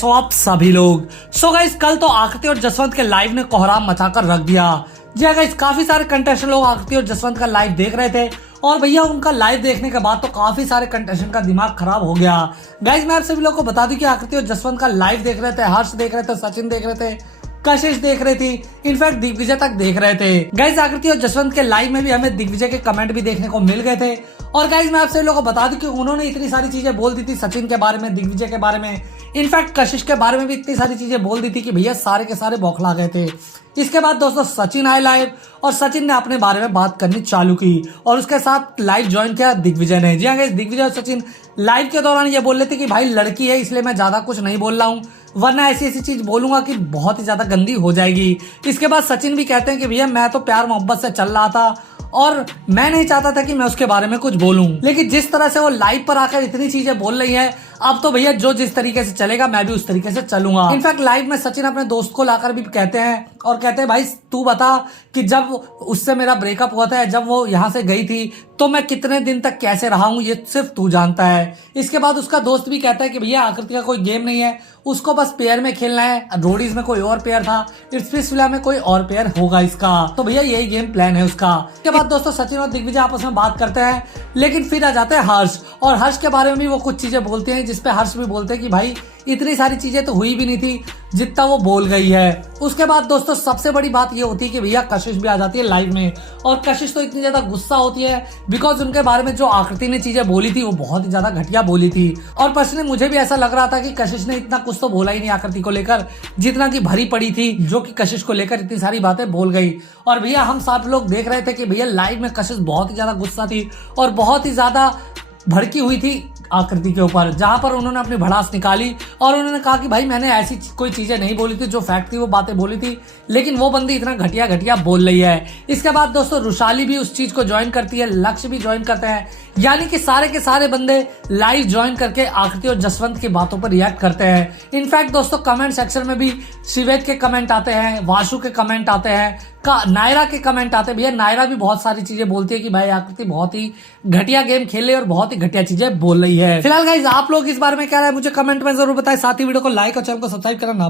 तो आप सभी लोग गाइस कल तो आकृति और जसवंत के लाइव ने कोहराम मचाकर रख दिया। जी हाँ गाइस, काफी सारे कंटेस्टेंट लोग आकृति और जसवंत का लाइव देख रहे थे और भैया उनका लाइव देखने के बाद तो काफी सारे कंटेस्टेंट का दिमाग खराब हो गया। गाइस मैं आप सभी लोग को बता दूं कि आकृति और जसवंत का लाइव देख रहे थे, हर्ष देख रहे थे, सचिन देख रहे थे, कशिश देख रही थी, इनफैक्ट दिग्विजय तक देख रहे थे। गाइस आकृति और जसवंत के लाइव में भी हमें दिग्विजय के कमेंट भी देखने को मिल गए थे। और गाइस मैं आप सभी लोगों को बता दूं कि उन्होंने इतनी सारी चीजें बोल दी थी सचिन के बारे में, दिग्विजय के बारे में, इनफैक्ट कशिश के बारे में भी इतनी सारी चीजें बोल दी थी कि भैया सारे के सारे बौखला गए थे। इसके बाद दोस्तों सचिन आए लाइव और सचिन ने अपने बारे में बात करनी चालू की और उसके साथ लाइव ज्वाइन किया दिग्विजय ने। जी हाँ गाइस, दिग्विजय और सचिन लाइव के दौरान ये बोल रहे थे कि भाई लड़की है इसलिए मैं ज्यादा कुछ नहीं बोल रहा हूँ, वरना ऐसी ऐसी चीज बोलूंगा कि बहुत ही ज्यादा गंदी हो जाएगी। इसके बाद सचिन भी कहते हैं कि भैया मैं तो प्यार मोहब्बत से चल रहा था और मैं नहीं चाहता था कि मैं उसके बारे में कुछ बोलूं, लेकिन जिस तरह से वो लाइव पर आकर इतनी चीजें बोल रही है अब तो भैया जो जिस तरीके से चलेगा मैं भी उस तरीके से चलूंगा। इनफैक्ट लाइव में सचिन अपने दोस्त को लाकर भी कहते हैं और कहते हैं भाई तू बता कि जब उससे मेरा ब्रेकअप हुआ था, जब वो यहाँ से गई थी तो मैं कितने दिन तक कैसे रहा हूँ ये सिर्फ तू जानता है। इसके बाद उसका दोस्त भी कहता है कि भैया आकृति का कोई गेम नहीं है, उसको बस पेयर में खेलना है, रोडीज में कोई और पेयर था, इट्स विला में कोई और पेयर होगा इसका, तो भैया यही गेम प्लान है उसका। इसके बाद दोस्तों सचिन और दिग्विजय आपस में बात करते हैं, लेकिन फिर आ जाते हैं हर्ष और हर्ष के बारे में भी वो कुछ चीजें बोलते हैं जिसपे हर्ष भी बोलते हैं कि भाई इतनी सारी चीजें तो हुई भी नहीं थी जितना वो बोल गई है। उसके बाद दोस्तों सबसे बड़ी बात ये होती है कि भैया कशिश भी आ जाती है लाइव में और कशिश तो इतनी ज्यादा गुस्सा होती है बिकॉज उनके बारे में जो आकृति ने चीजें बोली थी वो बहुत ही ज्यादा घटिया बोली थी। और पर्सनली मुझे भी ऐसा लग रहा था कि कशिश ने इतना कुछ तो बोला ही नहीं आकृति को लेकर जितना की भरी पड़ी थी, जो कि कशिश को लेकर इतनी सारी बातें बोल गई। और भैया हम सब लोग देख रहे थे कि भैया लाइव में कशिश बहुत ही ज्यादा गुस्सा थी और बहुत ही ज्यादा भड़की हुई थी आकृति के ऊपर, जहां पर उन्होंने अपनी भड़ास निकाली और उन्होंने कहा कि भाई मैंने ऐसी कोई चीजें नहीं बोली थी, जो फैक्ट थी वो बातें बोली थी, लेकिन वो बंदी इतना घटिया घटिया बोल रही है। इसके बाद दोस्तों रुशाली भी उस चीज को ज्वाइन करती है, लक्ष्य भी ज्वाइन करते हैं, यानी कि सारे के सारे बंदे लाइव ज्वाइन करके आकृति और जसवंत की बातों पर रिएक्ट करते हैं। इनफैक्ट दोस्तों कमेंट सेक्शन में भी शिवेद के कमेंट आते हैं, वाशु के कमेंट आते हैं, नायरा के कमेंट आते हैं। भैया नायरा भी बहुत सारी चीजें बोलती है कि भाई आकृति बहुत ही घटिया गेम खेल रही है और बहुत ही घटिया चीजें बोल रही है। फिलहाल गाइस आप लोग इस बारे में क्या राय है मुझे कमेंट में जरूर बताएं, साथ ही वीडियो को लाइक और चैनल को सब्सक्राइब करना ना